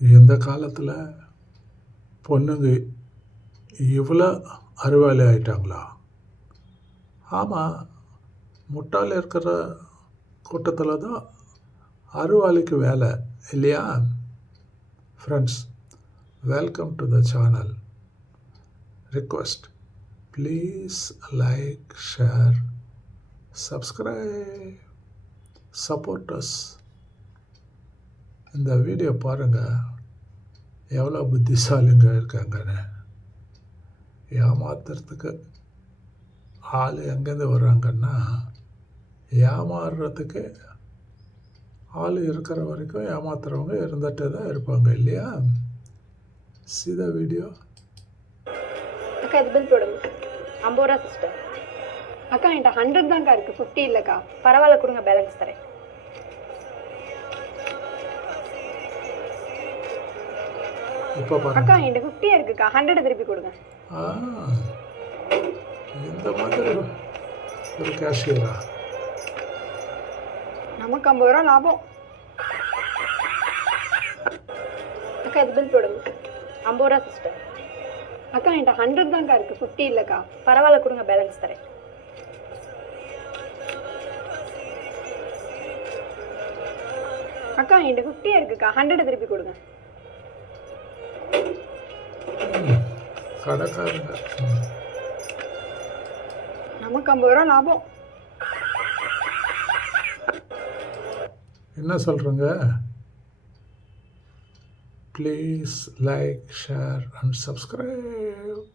இந்த காலத்தில் பொண்ணுங்க இவ்வளோ அறிவாளி ஆயிட்டாங்களா? ஆமாம் முட்டாள் இருக்கிற கூட்டத்தில் தான் அறிவாளிக்கு வேலை இல்லையா? Friends welcome to the channel request please like share subscribe support us இந்த வீடியோ பாருங்கள் எவ்வளோ புத்திசாலிங்க இருக்காங்கன்னு. ஏமாத்துறதுக்கு ஆள் எங்கேருந்து வர்றாங்கன்னா ஏமாறுறதுக்கு ஆள் இருக்கிற வரைக்கும் ஏமாத்துறவங்க இருந்துகிட்டே தான் இருப்பாங்க இல்லையா? சித வீடியோ. அக்கா இது பில் போடுங்க. ஐம்பது ரூபா சிஸ்டர் அக்கா என்கிட்ட ஹண்ட்ரட் தான்க்கா இருக்குது ஃபிஃப்டி இல்லைக்கா. பரவாயில்ல கொடுங்க பேலன்ஸ் தரேன். இப்போ பாருங்க. அக்கா என்கிட்ட ஃபிஃப்டியா இருக்குக்கா. ஹண்ட்ரட் திருப்பி கொடுங்க. ஆ இந்த மாதிரி ஒரு கேஷியரா நமக்கு ஐம்பது ரூபா லாபம். அக்கா இது பில் போடுங்க. ஐம்பது ரூபா சிஸ்டர் அக்கா என்கிட்ட ஹண்ட்ரட் தான்க்கா இருக்கு. ஃபிஃப்டி இல்லைக்கா. பரவாயில்ல கொடுங்க பேலன்ஸ் தரேன். அக்கா என்கிட்ட ஃபிஃப்டியா இருக்குக்கா. ஹண்ட்ரட் திருப்பி கொடுங்க. கடைக்காரங்க. நமக்கு ஐம்பது ரூபா லாபம். என்ன சொல்கிறேங்க please like share and subscribe